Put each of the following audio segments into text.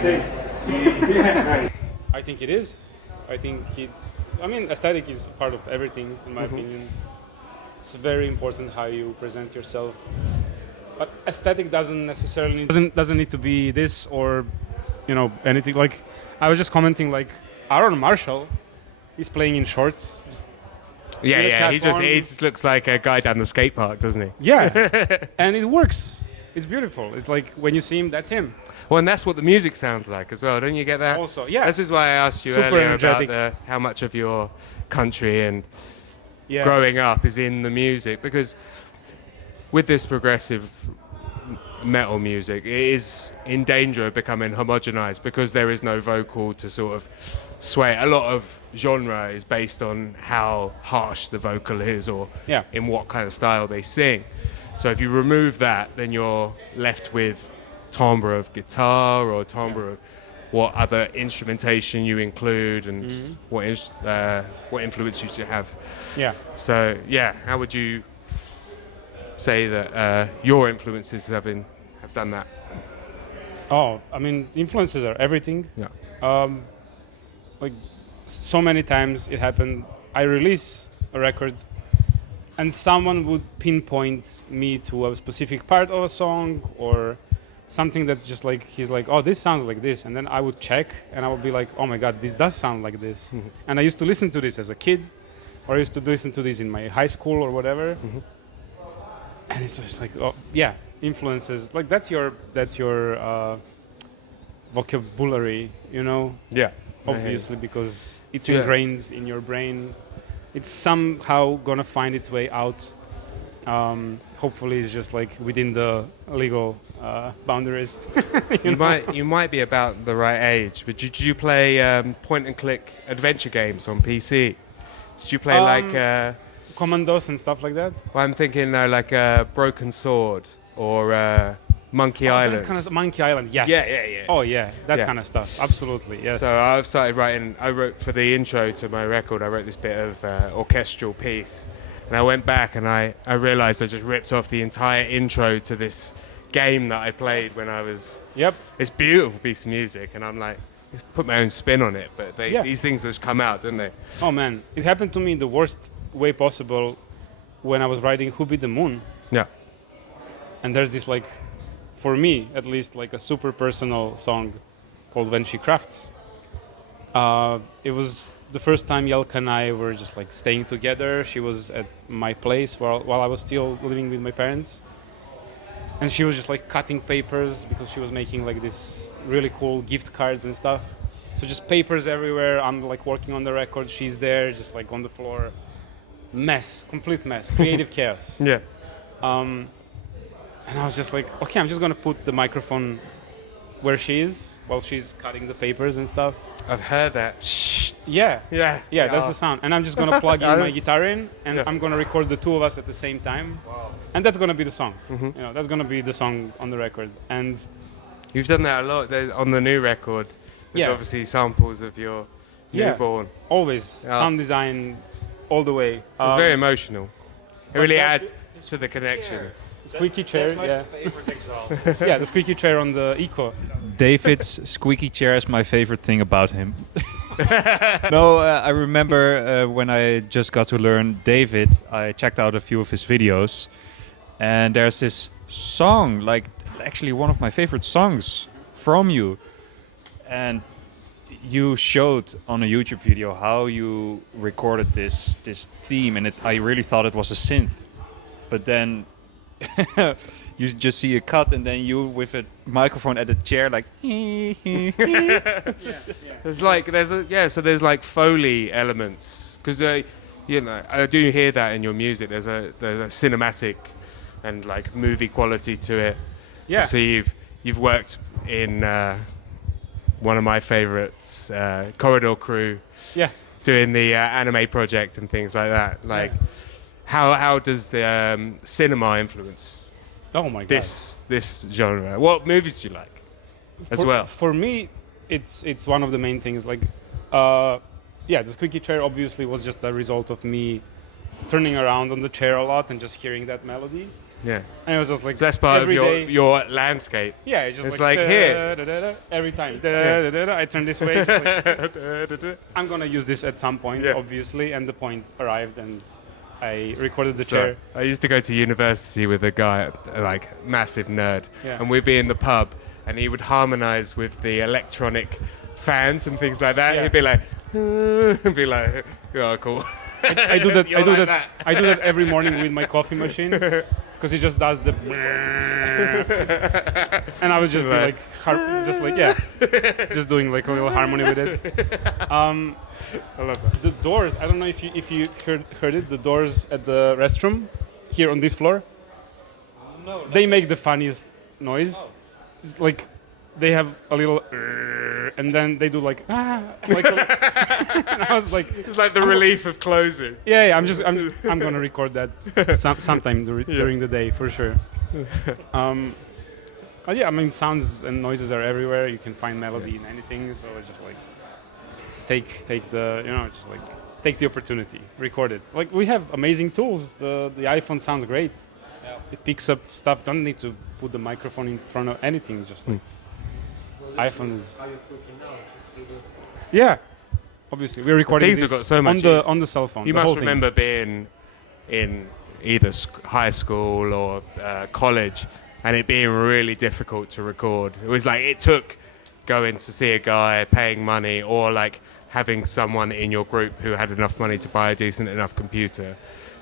Same. Yeah. I think it is. I think aesthetic is part of everything, in my opinion. It's very important how you present yourself. But aesthetic doesn't necessarily doesn't need to be this or, anything. Like, I was just commenting, like, Aaron Marshall is playing in shorts. Yeah. He just looks like a guy down the skate park, doesn't he? Yeah, and it works. It's beautiful. It's like when you see him, that's him. Well, and that's what the music sounds like as well, don't you get that? Also, yeah. This is why I asked you Super earlier energetic. about how much of your country and Yeah. growing up is in the music, because with this progressive metal music, it is in danger of becoming homogenized because there is no vocal to sort of sway. A lot of genre is based on how harsh the vocal is or in what kind of style they sing. So if you remove that, then you're left with timbre of guitar or timbre of what other instrumentation you include and what influence you should have. Yeah. So how would you say that your influences have done that? Oh, influences are everything. Yeah. Like, so many times it happened, I release a record and someone would pinpoint me to a specific part of a song or something that's just like, he's like, oh, this sounds like this. And then I would check and I would be like, oh my God, this does sound like this. And I used to listen to this as a kid, or I used to listen to this in my high school or whatever. And it's just like, oh yeah, influences. Like, that's your vocabulary, Yeah. obviously, because it's ingrained in your brain. It's somehow gonna find its way out. Hopefully it's just like within the legal boundaries. You might be about the right age, but did you play point and click adventure games on PC? Did you play Commandos and stuff like that? well, I'm thinking like Broken Sword or Monkey Island. That kind of Monkey Island, yes. Yeah. Oh yeah, that Yeah. kind of stuff. Absolutely, yes. So I've started writing. I wrote for the intro to my record. I wrote this bit of orchestral piece, and I went back and I realized I just ripped off the entire intro to this game that I played when I was. Yep. It's a beautiful piece of music, and I'm like, just put my own spin on it. But these things just come out, don't they? Oh man, it happened to me in the worst way possible when I was writing "Who Beat the Moon," Yeah. and there's this, like, for me at least, like a super personal song called "When She Crafts." It was the first time Yelka and I were just like staying together. She was at my place while I was still living with my parents, and she was just like cutting papers because she was making like this really cool gift cards and stuff. So just papers everywhere. I'm like working on the record. She's there, just like on the floor. Mess, complete mess, creative chaos. Yeah. And I was just like, okay, I'm just gonna put the microphone where she is while she's cutting the papers and stuff. I've heard that. Shh. Yeah, Yeah. that's the sound. And I'm just gonna plug in my guitar in, and Yeah. I'm gonna record the two of us at the same time. Wow. And that's gonna be the song. That's gonna be the song on the record. And You've done that a lot on the new record. There's Yeah. obviously samples of your Yeah. newborn. always Yeah. sound design all the way. It's very emotional. It really that's- adds to the connection. Squeaky chair, That's my yeah. favorite example. Yeah, the squeaky chair on the Eco. David's squeaky chair is my favorite thing about him. No, I remember when I just got to learn David, I checked out a few of his videos, and there's this song, like actually one of my favorite songs from you, and you showed on a YouTube video how you recorded this theme, and I really thought it was a synth, but then you just see a cut, and then you with a microphone at the chair, like. There's like Foley elements because I do hear that in your music. There's a cinematic and like movie quality to it. Yeah. So you've worked in one of my favorites, Corridor Crew. Yeah. Doing the anime project and things like that. Like, how does the cinema influence Oh my God. this genre? What movies do you like as well? For me, it's one of the main things. Like, the squeaky chair obviously was just a result of me turning around on the chair a lot and just hearing that melody. Yeah. And it was just like So that's part of every day. your landscape. Yeah, it's just It's like, like here. da-da-da-da, every time. Da-da-da-da, I turn this way. Just like, I'm gonna use this at some point, Yeah. obviously, and the point arrived, and I recorded the So, chair. I used to go to university with a guy, like massive nerd, Yeah. and we'd be in the pub, and he would harmonize with the electronic fans and things like that. Yeah. He'd be like, and be like, oh, cool. I do that. You're I do like that. I do that every morning with my coffee machine because he just does the. And I would just be Right. like, just like just doing like a little harmony with it. I love that. The doors. I don't know if you heard it. The doors at the restroom here on this floor. No, They make the funniest noise. It's like they have a little, and then they do like like. And I was like, It's like the relief of closing. yeah. I'm gonna record that sometime during the day for sure. But yeah, I mean, sounds and noises are everywhere. You can find melody in anything, so it's just like take the just like take the opportunity, record it. Like we have amazing tools. The iPhone sounds great. It picks up stuff. Don't need to put the microphone in front of anything. Just like iPhone is. How you're talking now, just with Yeah, obviously we're recording Things this have got so much on the cell phone. You the whole must thing. remember being in either high school or college, and it being really difficult to record. It was like it took going to see a guy, paying money, or like having someone in your group who had enough money to buy a decent enough computer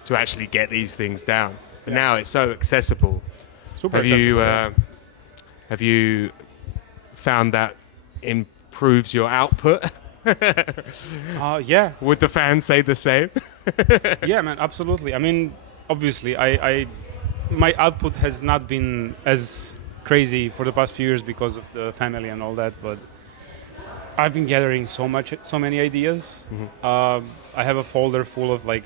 to actually get these things down. But now it's so accessible. Super Have accessible, you yeah. have you found that improves your output? Yeah, Would the fans say the same? yeah, man, absolutely. I mean, obviously, I my output has not been as crazy for the past few years because of the family and all that, but I've been gathering so many ideas. I have a folder full of like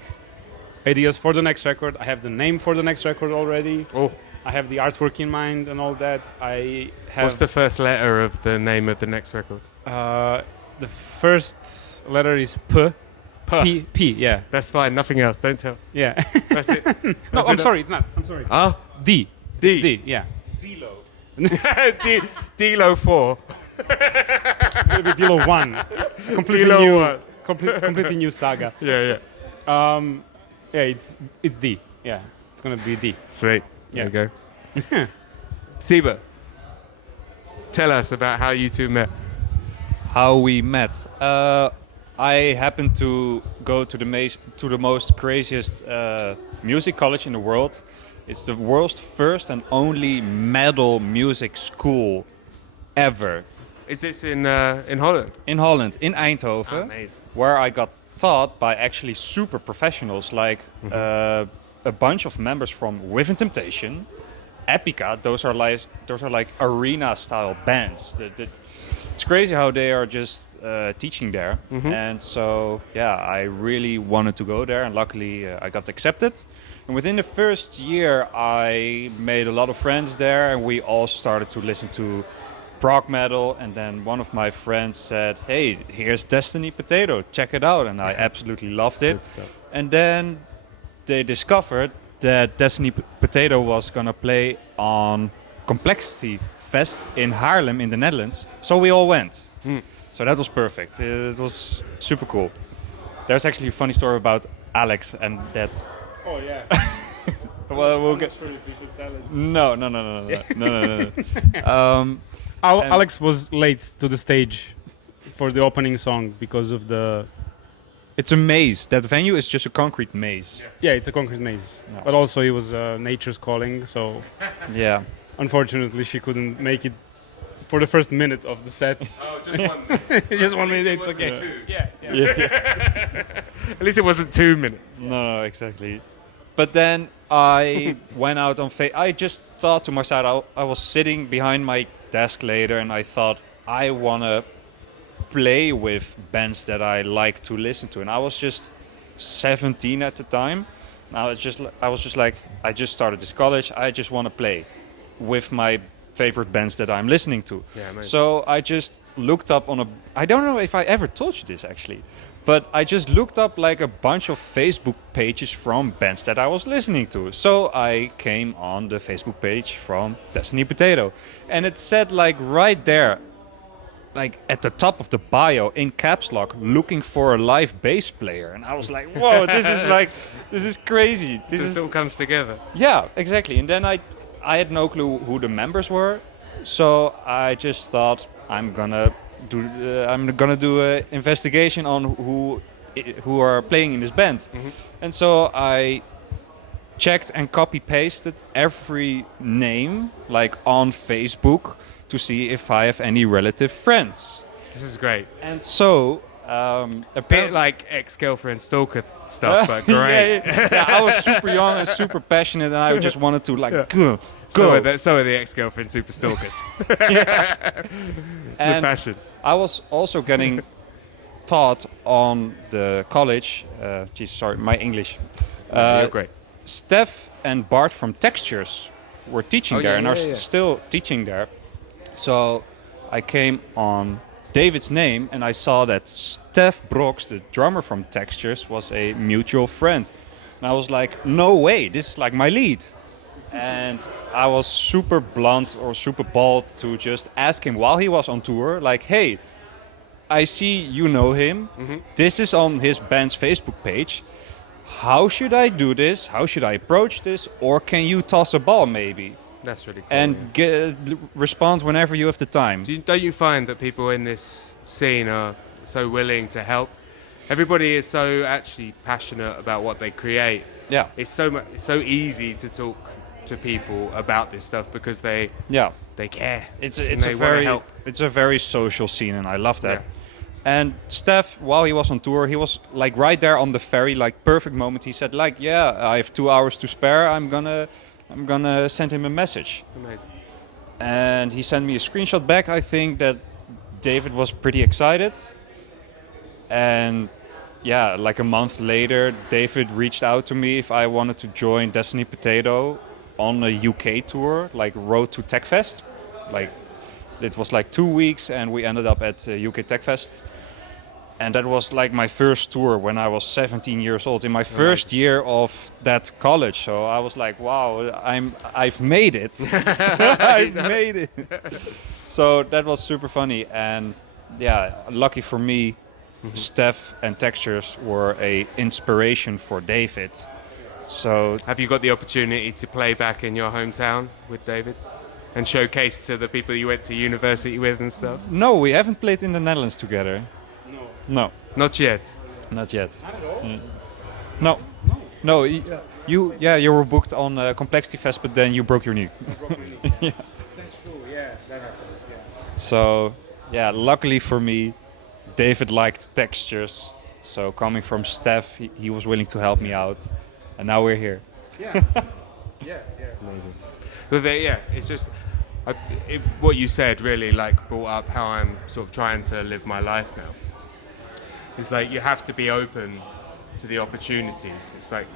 ideas for the next record. I have the name for the next record already. Oh, I have the artwork in mind and all that. I have what's the first letter of the name of the next record? the first letter is P. P. Yeah, That's fine. Nothing else. Don't tell. yeah. That's it. No, That's I'm it. sorry, it's not. I'm sorry. Ah, D. D. It's D. Yeah. D-Lo 4. It's gonna be Dilo 1. Completely Dilo new. 1. Completely new saga. Yeah. Yeah, it's D. Yeah, it's gonna be D. Sweet. Yeah. There you go. Siba, tell us about how you two met. How we met. I happened to go to the most craziest music college in the world. It's the world's first and only metal music school ever Is this in Holland? in Holland, in Eindhoven, Amazing. where I got taught by actually super professionals like a bunch of members from Within Temptation, Epica. Those are like arena style bands. It's crazy how they are just teaching there, and so yeah, I really wanted to go there, and luckily I got accepted. And within the first year, I made a lot of friends there, and we all started to listen to prog metal. And then one of my friends said, "Hey, here's Destiny Potato, check it out," and I absolutely loved it. Good stuff. And then they discovered that Destiny Potato was gonna play on Complexity Fest in Haarlem in the Netherlands. So we all went. So that was perfect. It was super cool. There's actually a funny story about Alex and that. Oh yeah. Well, we'll get. Sure if we should tell it. No. Alex was late to the stage for the opening song because of the. It's a maze. That venue is just a concrete maze. Yeah, it's a concrete maze. No. But also it was nature's calling, so Yeah. unfortunately she couldn't make it for the first minute of the set. Oh, just 1 minute. Just 1 minute, it's okay. Yeah. At least it wasn't 2 minutes. No, exactly. But then I went out on I just thought to myself, I was sitting behind my desk later, and I thought, I want to play with bands that I like to listen to. And I was just 17 at the time. Now I was just like, I just started this college. I just want to play with my favorite bands that I'm listening to. Yeah, amazing. So I just looked up on I don't know if I ever told you this actually, But I just looked up like a bunch of Facebook pages from bands that I was listening to. So I came on the Facebook page from Destiny Potato. And it said like right there, like at the top of the bio in caps lock, looking for a live bass player. And I was like, whoa, this is crazy. This all comes together. Yeah, exactly. And then I had no clue who the members were. So I just thought I'm gonna do an investigation on who are playing in this band. Mm-hmm. And so I checked and copy pasted every name like on Facebook to see if I have any relative friends. This is great. And so Bit like ex-girlfriend stalker stuff, but great. yeah, I was super young and super passionate, and I just wanted to like go. So are the ex-girlfriend super stalkers. The And passion. I was also getting taught on the college. Sorry, my English. You're great. Steph and Bart from Textures were teaching Oh, there yeah, and yeah, are yeah. still teaching there. So I came on David's name and I saw that Steph Brox, the drummer from Textures, was a mutual friend. And I was like, no way, this is like my lead. And I was super blunt or super bold to just ask him while he was on tour, like, hey, I see you know him. This is on his band's Facebook page. How should I do this? How should I approach this? Or can you toss a ball maybe? That's really cool. And yeah. respond whenever you have the time. Don't you find that people in this scene are so willing to help? Everybody is so actually passionate about what they create. Yeah, It's so easy to talk to people about this stuff because they yeah. care. It's and a they wanna very help. it's a very social scene, and I love that. Yeah. And Steph, while he was on tour, he was like right there on the ferry, like perfect moment. He said, like, yeah, I have 2 hours to spare. I'm gonna send him a message. Amazing. And he sent me a screenshot back. I think that David was pretty excited. And yeah, like a month later, David reached out to me if I wanted to join Destiny Potato on a UK tour, like Road to TechFest. Like it was like 2 weeks, and we ended up at UK TechFest. And that was like my first tour when I was 17 years old, in my first year of that college. So I was like, wow, I've made it. I've made it. So that was super funny. And yeah, lucky for me, Steph and Textures were a inspiration for David. So Have you got the opportunity to play back in your hometown with David and showcase to the people you went to university with and stuff? no, we haven't played in the Netherlands together. No, Not yet. not yet. Not at all. No, no. You were booked on Complexity Fest, but then you broke your knee. That's true. Yeah, that happened. Yeah. So yeah, luckily for me, David liked Textures. So coming from Steph, he was willing to help me out, and now we're here. Yeah. Yeah. Amazing. But it's just what you said really like brought up how I'm sort of trying to live my life now. It's like you have to be open to the opportunities. It's like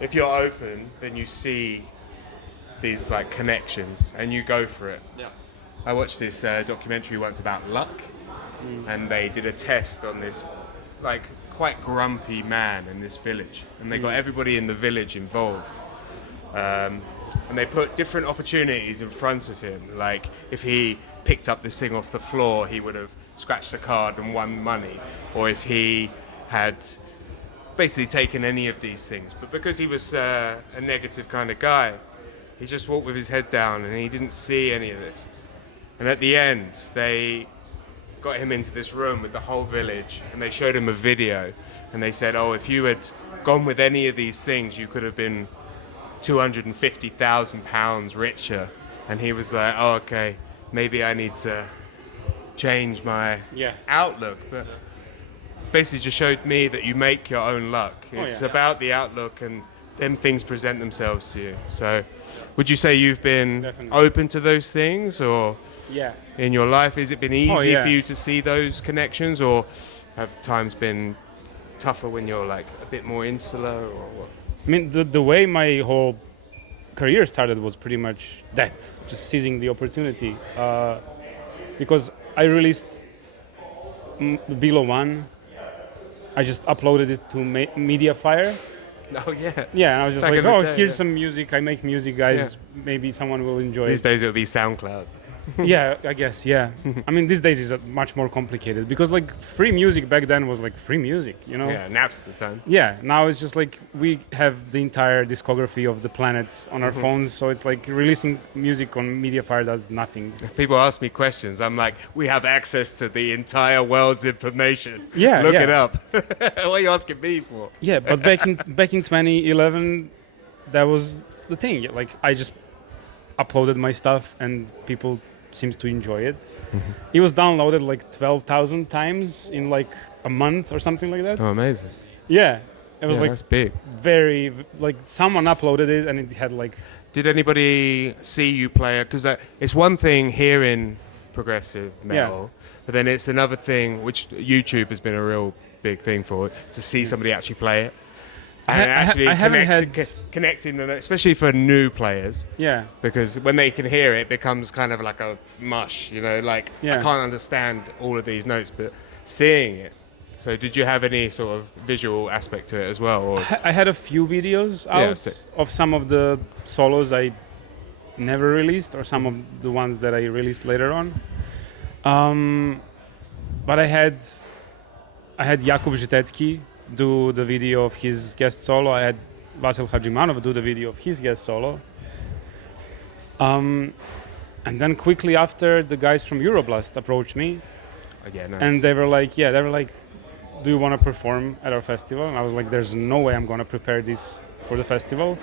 if you're open, then you see these like connections and you go for it. Yeah. I watched this documentary once about luck, and they did a test on this like quite grumpy man in this village, and they got everybody in the village involved. And they put different opportunities in front of him. Like if he picked up this thing off the floor, he would have scratched a card and won money. Or if he had basically taken any of these things. But because he was a negative kind of guy, he just walked with his head down and he didn't see any of this. And at the end, they got him into this room with the whole village and they showed him a video and they said, oh, if you had gone with any of these things, you could have been £250,000 richer. And he was like, oh, okay, maybe I need to change my outlook. But basically just showed me that you make your own luck. It's about the outlook, and then things present themselves to you. So would you say you've been Definitely. open to those things, or Yeah. in your life, has it been easy yeah. for you to see those connections, or have times been tougher when you're like a bit more insular, or what? I mean, the way my whole career started was pretty much that, just seizing the opportunity. Because I released Below One I just uploaded it to Mediafire. Oh yeah. Yeah, and I was just Back like, in the oh, day, here's yeah. some music. I make music, guys. Maybe someone will enjoy These it. days it would be SoundCloud. Yeah, I guess. Yeah. I mean, these days is much more complicated because like free music back then was like free music, you know? Yeah, Napster time. Yeah, now it's just like we have the entire discography of the planet on our phones, so it's like releasing music on Mediafire does nothing. People ask me questions. I'm like, we have access to the entire world's information. Yeah, Look yeah. it up. What are you asking me for? Yeah, but back in 2011, that was the thing. Like I just uploaded my stuff and people seems to enjoy it. It was downloaded like 12,000 times in like a month or something like that. Oh, amazing. Yeah, it was Yeah, like that's big. very like someone uploaded it and it had like Did anybody see you play it? Because it's one thing hearing progressive metal, but then it's another thing, which YouTube has been a real big thing for, to see somebody actually play it. And actually I haven't had connecting them, especially for new players, yeah. because when they can hear it, it becomes kind of like a mush, you know, like Yeah. I can't understand all of these notes, but seeing it. So did you have any sort of visual aspect to it as well? Or? I had a few videos Yeah, out sick. of some of the solos I never released or some of the ones that I released later on. But I had Jakub Żytecki do the video of his guest solo. I had Vasil Hadjimanov do the video of his guest solo. And then quickly after, the guys from Euroblast approached me Again, nice. and they were like, do you want to perform at our festival? And I was like, there's no way I'm going to prepare this for the festival.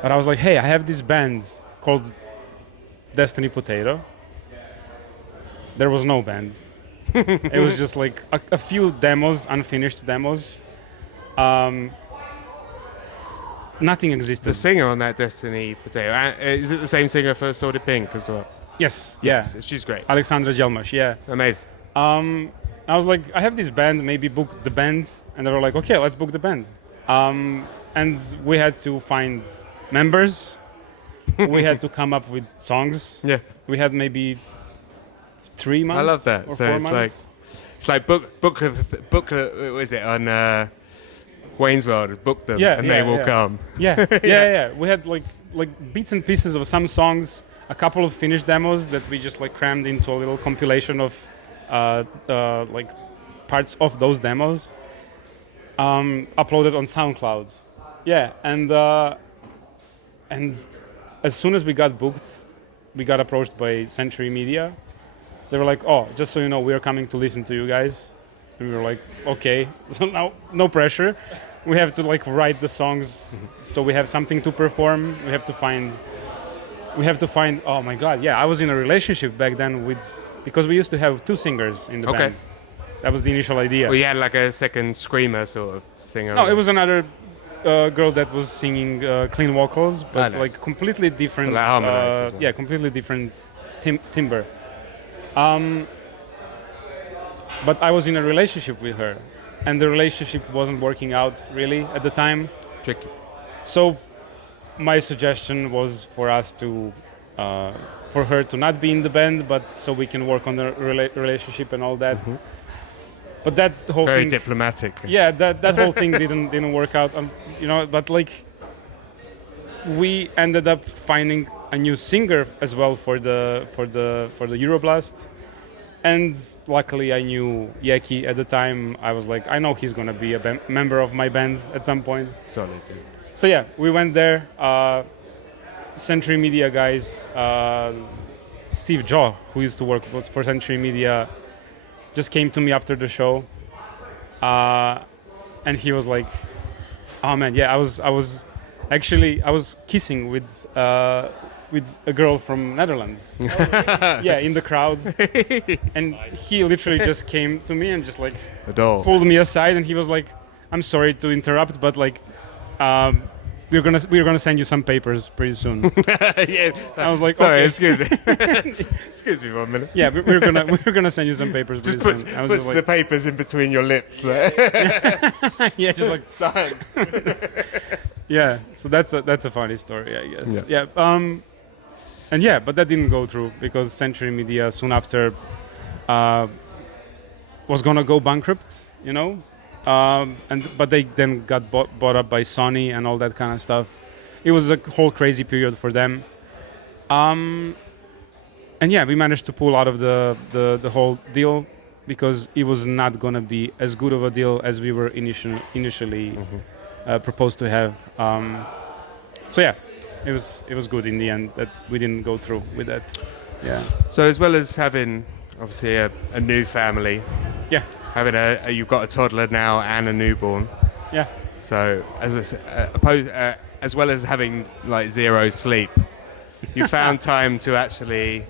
But I was like, hey, I have this band called Destiny Potato. There was no band. It was just like a few demos, unfinished demos. Nothing existed. The singer on that Destiny Potato, is it the same singer for Sword of Pink as well? Yes, Yes, yeah. she's great. Alexandra Jelmash, yeah. Amazing. I was like, I have this band, maybe book the band. And they were like, okay, let's book the band. And we had to find members. We had to come up with songs. Yeah, We had maybe 3 months. I love that. Or So 4 it's months. it's like book. What was it on Wayne's World? Book them, Yeah, and yeah, they will yeah. come. Yeah. We had like bits and pieces of some songs, a couple of finished demos that we just like crammed into a little compilation of like parts of those demos. Uploaded on SoundCloud. Yeah, and as soon as we got booked, we got approached by Century Media. They were like, "Oh, just so you know, we are coming to listen to you guys." And we were like, "Okay." So now, no pressure. We have to like write the songs, so we have something to perform. We have to find. Oh my God! Yeah, I was in a relationship back then because we used to have 2 singers in the Okay. band. That was the initial idea. Well, you had like a second screamer sort of singer. No, it was another girl that was singing clean vocals, but nice. like completely different. So, like, harmonized as well. Yeah, completely different timbre. But I was in a relationship with her, and the relationship wasn't working out really at the time. tricky. So my suggestion was for us to, for her to not be in the band, but so we can work on the relationship and all that. But that whole Very thing, diplomatic. yeah, that whole thing didn't work out, you know. But like, we ended up finding a new singer as well for the Euroblast, and luckily I knew Yeki at the time. I was like, I know he's gonna be a member of my band at some point. Solid, dude. So yeah, we went there. Century Media guys, Steve Jaw, who used to work for Century Media, just came to me after the show, and he was like, "Oh man, yeah, I was kissing with a girl from Netherlands, yeah, in the crowd, and he literally just came to me and just like Adore. pulled me aside, and he was like, "I'm sorry to interrupt, but like, we're gonna send you some papers pretty soon." Yeah. I was like, sorry, okay. excuse me. Excuse me 1 minute. Yeah, we're gonna send you some papers pretty Just soon. I was puts just the like, papers in between your lips. Like. yeah, just like, Sign. yeah. So that's a funny story, I guess. Yeah. Yeah. And yeah, but that didn't go through because Century Media soon after was gonna go bankrupt. You know. but they then got bought up by Sony and all that kind of stuff. It was a whole crazy period for them. And yeah, we managed to pull out of the whole deal because it was not gonna be as good of a deal as we were initially proposed to have. So yeah, it was good in the end that we didn't go through with that. Yeah. So as well as having obviously a new family, Yeah. having you've got a toddler now and a newborn. Yeah. So as well as having like zero sleep, you found time to actually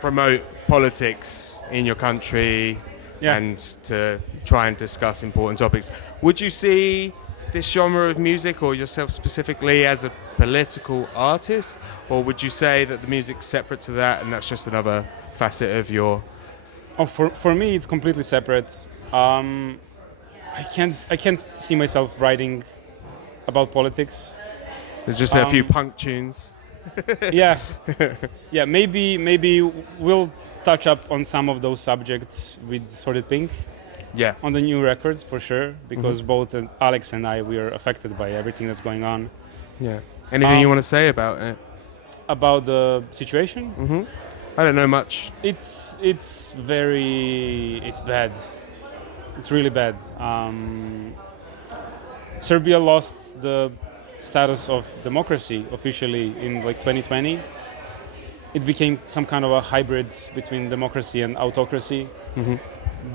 promote politics in your country Yeah. and to try and discuss important topics. Would you see this genre of music or yourself specifically as a political artist, or would you say that the music's separate to that and that's just another facet of your... Oh, for me, it's completely separate. I can't see myself writing about politics. There's just a few punk tunes. Yeah, yeah. Maybe we'll touch up on some of those subjects with Sorted Pink Yeah. on the new record for sure, because both Alex and I, we are affected by everything that's going on. Yeah. Anything you want to say about it? About the situation, I don't know much. it's bad. It's really bad. Serbia lost the status of democracy officially in like 2020. It became some kind of a hybrid between democracy and autocracy.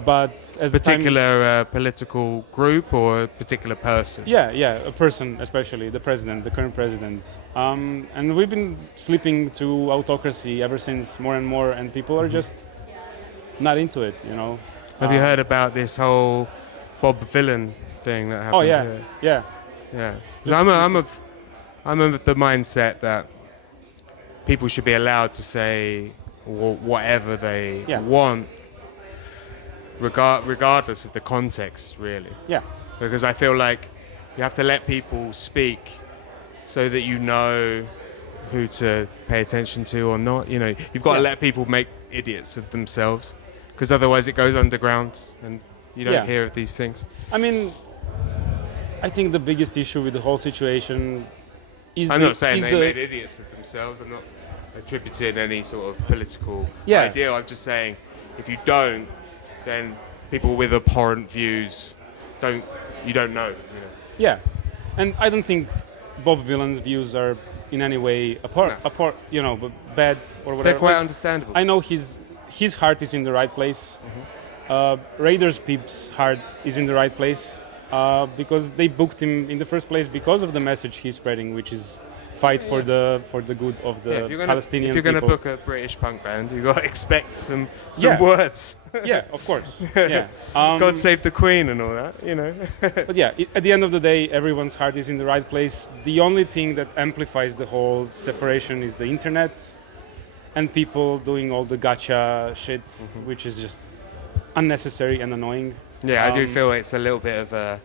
But as the time, Particular political group or a particular person? yeah, a person, especially the president, the current president, and we've been slipping to autocracy ever since more and more, and people are just not into it, you know. Have you heard about this whole Bob Dylan thing that happened? Oh yeah, yeah, Yeah. 'Cause I'm of the mindset that people should be allowed to say whatever they Yeah. want, regardless of the context, really. yeah, Because I feel like you have to let people speak so that you know who to pay attention to or not. You know, you've got to Yeah. let people make idiots of themselves, because otherwise it goes underground and you don't Yeah. hear of these things. I mean, I think the biggest issue with the whole situation is I'm not saying is they made idiots of themselves. I'm not attributing any sort of political Yeah. idea. I'm just saying if you don't, then people with abhorrent views you don't know. You know. Yeah, and I don't think Bob Dylan's views are in any way you know, bad or whatever. They're quite Like, understandable. I know his heart is in the right place. Raiders Peep's heart is in the right place because they booked him in the first place because of the message he's spreading, which is fight for the good of the Palestinian if you're going to people. book a British punk band, you've got to expect some Yeah. words. Yeah, of course. Yeah. God save the Queen and all that, you know. But yeah, at the end of the day, everyone's heart is in the right place. The only thing that amplifies the whole separation is the internet and people doing all the gotcha shit, which is just unnecessary and annoying. Yeah, I do feel it's a little bit of a...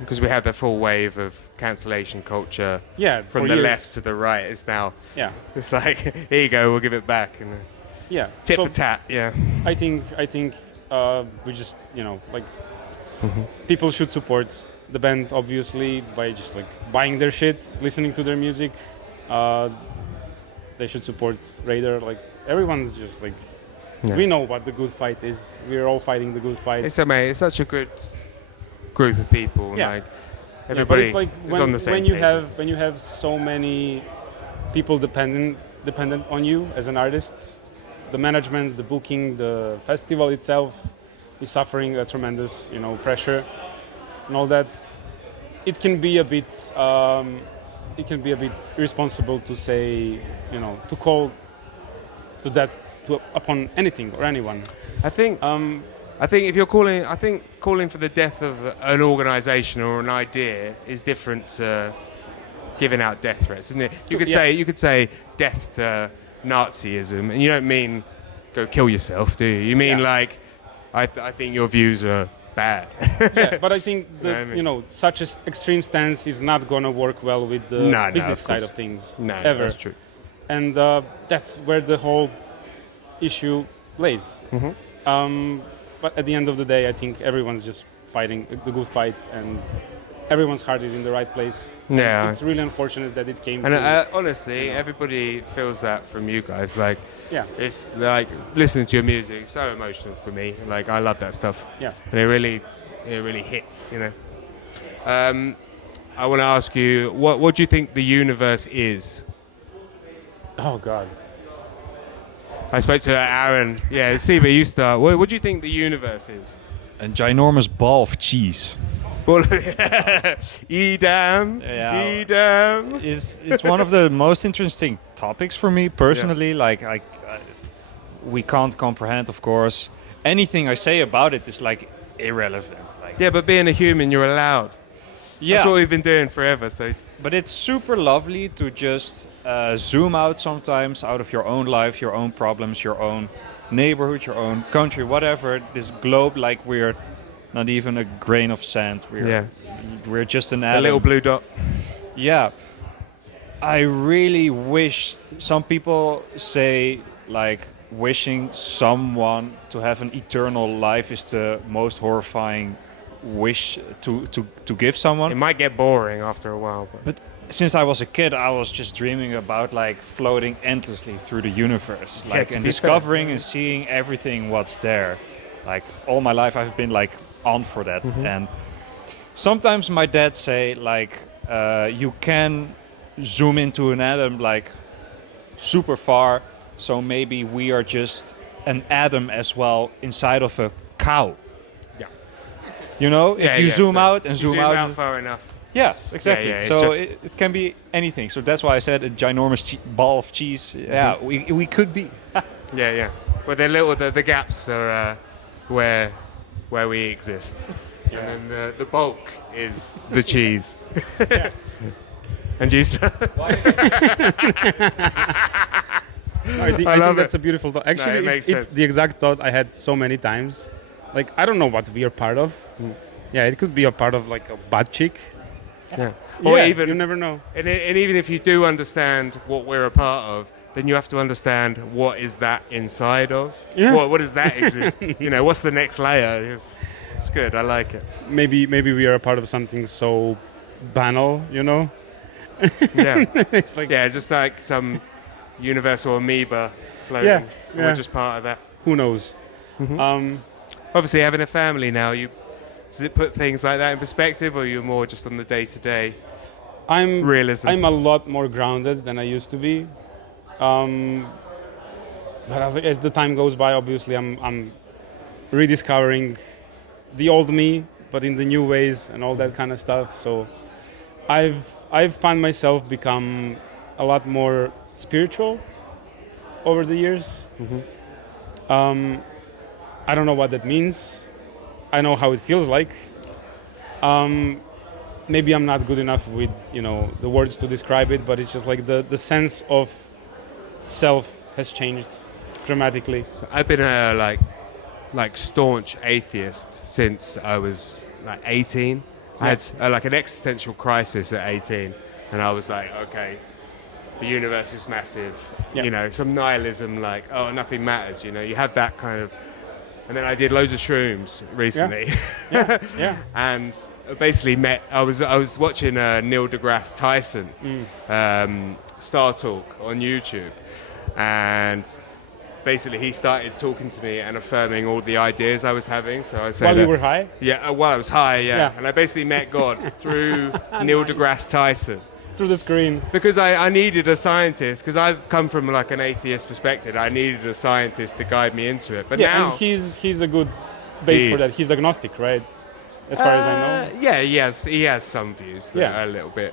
Because we had the full wave of cancellation culture Yeah, from for the years. left to the right. It's now, Yeah, it's like, here you go, we'll give it back. And yeah. tit So for tat, yeah. I think we just, you know, like people should support the band obviously by just like buying their shit, listening to their music. They should support Raider. Like everyone's just like, we know what the good fight is. We're all fighting the good fight. It's such a good group of people. Yeah. Like, Yeah, but everybody it's like is on the same when you page. when you have so many people dependent on you as an artist, the management, the booking, the festival itself is suffering a tremendous, you know, pressure and all that. It can be a bit irresponsible to say, you know, to call to that upon anything or anyone. I think if you're calling for the death of an organisation or an idea is different to giving out death threats, isn't it? You could say death to Nazism, and you don't mean go kill yourself, do you? You mean like I think your views are bad. Yeah, but I think know what I mean? you know, such an extreme stance is not gonna work well with the No, business of side course. of things. No, ever. that's true. And that's where the whole issue lays. But at the end of the day, I think everyone's just fighting the good fight, and everyone's heart is in the right place. And Yeah. it's really unfortunate that it came. And to, honestly, everybody feels that from you guys. Like, yeah, it's like listening to your music is so emotional for me. Like, I love that stuff. yeah. And it really hits, you know. I want to ask you, what do you think the universe is? Oh God. I spoke to Aaron. Yeah, Siba, you start. What do you think the universe is? A ginormous ball of cheese. Well, Edam, Yeah. Edam. It's one of the most interesting topics for me personally. Like we can't comprehend, of course. Anything I say about it is like irrelevant. Like, Yeah, but being a human, you're allowed. yeah. That's what we've been doing forever. So But it's super lovely to just zoom out sometimes out of your own life, your own problems, your own neighborhood, your own country, whatever. This globe, like we're not even a grain of sand. We're just an a atom. little blue dot. Yeah. I really wish some people say like wishing someone to have an eternal life is the most horrifying wish to give someone. It might get boring after a while. But since I was a kid, I was just dreaming about like floating endlessly through the universe, Yeah, like to and be discovering fair. and seeing everything what's there. Like all my life, I've been like on for that. And sometimes my dad say like you can zoom into an atom like super far, so maybe we are just an atom as well inside of a cow. Yeah. You know, if you zoom so out and you zoom out. far enough. Yeah, exactly. yeah, it's so just- it can be anything. So that's why I said a ginormous ball of cheese. Yeah, we could be. Yeah. Well, the gaps are where we exist, and then the bulk is the cheese. And you. I think love that's it. a beautiful thought. Actually, it makes it's sense. the exact thought I had so many times. Like, I don't know what we are part of. Yeah, it could be a part of like a bad chick. Yeah. Or Yeah, even you never know. And even if you do understand what we're a part of, then you have to understand what is that inside of. Yeah. What does that exist? You know, what's the next layer? It's good. I like it. Maybe we are a part of something so banal, you know? Yeah. It's like, Yeah, just like some universal amoeba floating. Yeah, And yeah. we're just part of that. who knows? Obviously, having a family now, does it put things like that in perspective, or you're more just on the day-to-day? Realism. I'm a lot more grounded than I used to be. But as the time goes by, obviously, I'm rediscovering the old me, but in the new ways and all that kind of stuff. So I've found myself become a lot more spiritual over the years. I don't know what that means. I know how it feels like. Maybe I'm not good enough with the words to describe it, but it's just like the sense of self has changed dramatically. So I've been a like staunch atheist since I was like 18. I had like an existential crisis at 18, and I was like, okay, the universe is massive. Yeah. You know, some nihilism, like, oh, nothing matters. You know, you have that kind of. And then I did loads of shrooms recently. Yeah. And basically I was watching Neil deGrasse Tyson Star Talk on YouTube, and basically he started talking to me and affirming all the ideas I was having. So I said, While you were high? yeah, while I was high, Yeah. and I basically met God through Neil deGrasse Tyson. Through the screen. Because I needed a scientist, because I've come from like an atheist perspective. I needed a scientist to guide me into it. But Yeah, now, and he's a good base for that. He's agnostic, right? As far as I know. yeah, he has some views, that Yeah. are a little bit.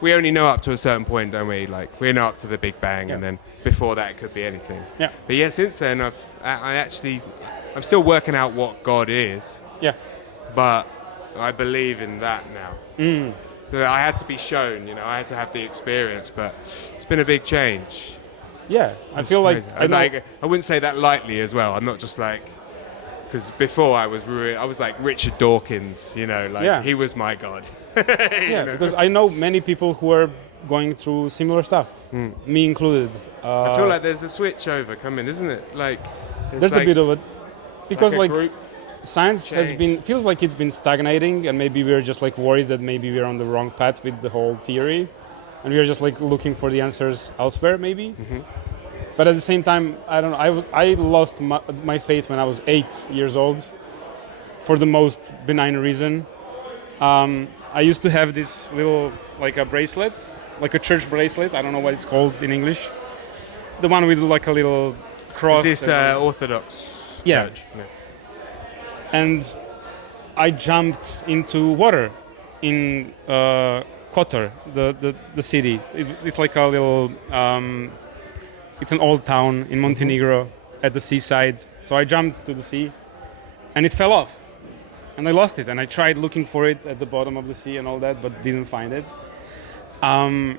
We only know up to a certain point, don't we? Like we know up to the Big Bang, and then before that, it could be anything. Yeah. But yeah, since then, I'm still working out what God is, Yeah. but I believe in that now. So I had to be shown, I had to have the experience, but it's been a big change. Yeah. I feel like Crazy. I wouldn't say that lightly as well. I'm not just like, because before I was like Richard Dawkins, Yeah. he was my god. yeah, because I know many people who are going through similar stuff, me included. I feel like there's a switch over coming, isn't it? Like there's a bit of it, because a like group. science has change. been feels like it's been stagnating, and maybe we're just like worried that maybe we're on the wrong path with the whole theory, and we're just like looking for the answers elsewhere, maybe. But at the same time, I don't know. I lost my faith when I was 8 years old, for the most benign reason. I used to have this little like a bracelet, like a church bracelet. I don't know what it's called in English. The one with like a little cross. Is this and- Orthodox Yeah. church? and I jumped into water in Kotor, the city. It's like a little. It's an old town in Montenegro at the seaside. So I jumped to the sea, and it fell off, and I lost it. And I tried looking for it at the bottom of the sea and all that, but didn't find it. And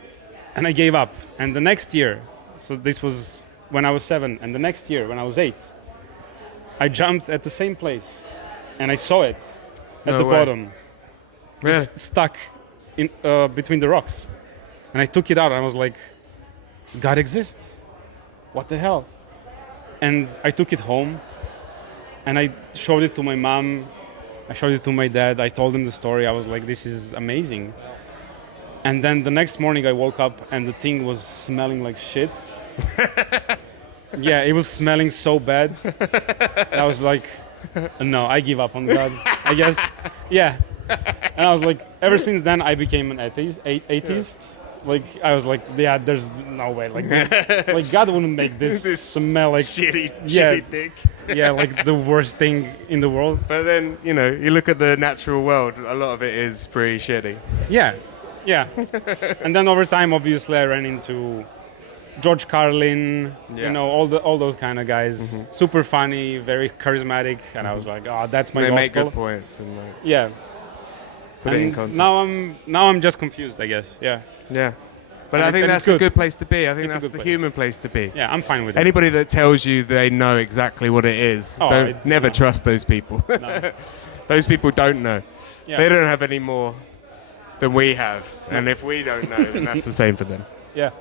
I gave up. And the next year, so this was when I was 7, and the next year when I was 8, I jumped at the same place, and I saw it at No the way. bottom. Really? It's stuck in between the rocks, and I took it out. And I was like, God exists. What the hell? And I took it home, and I showed it to my mom. I showed it to my dad. I told him the story. I was like, this is amazing. And then the next morning I woke up and the thing was smelling like shit. Yeah, it was smelling so bad. I was like, no, I give up on God, I guess. Yeah. And I was like, ever since then I became an atheist. Like, I was like, yeah, there's no way. Like, like God wouldn't make this, smell like shitty yeah. thing. yeah, like the worst thing in the world. But then, you know, you look at the natural world, a lot of it is pretty shitty. Yeah, yeah. And then over time, obviously, I ran into George Carlin, Yeah. you know, all those kind of guys. Super funny, very charismatic, and I was like, oh, that's my They gospel. make good points and like, Yeah. put it in And context. now I'm just confused, I guess. Yeah. Yeah. But And I it- think and that's it's a good. good place to be. I think It's a that's good the place. human place to be. Yeah, I'm fine with it. Anybody that tells you they know exactly what it is, Oh, don't it's- never no. trust those people. No. Those people don't know. Yeah. They don't have any more than we have. And if we don't know, then that's the same for them. Yeah.